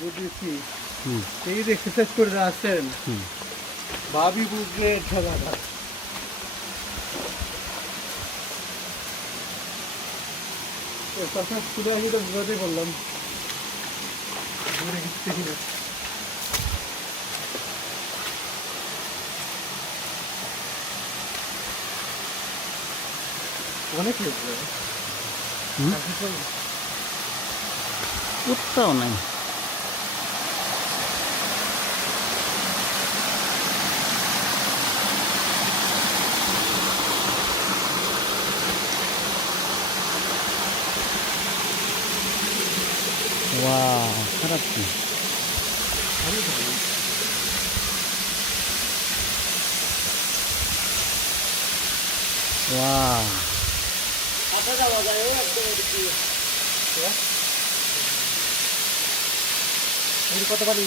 বুঝেছি। এই যে এক্সারসাইজ করে আসছেন, ভাবি বুঝবে ঠেলাটা। কথা শুনে আমি তো বুঝাতে পারলাম। অনেক লোক উঠতাও নাই। ওয়াও, খারাপ কি? ওয়াও, কত পারি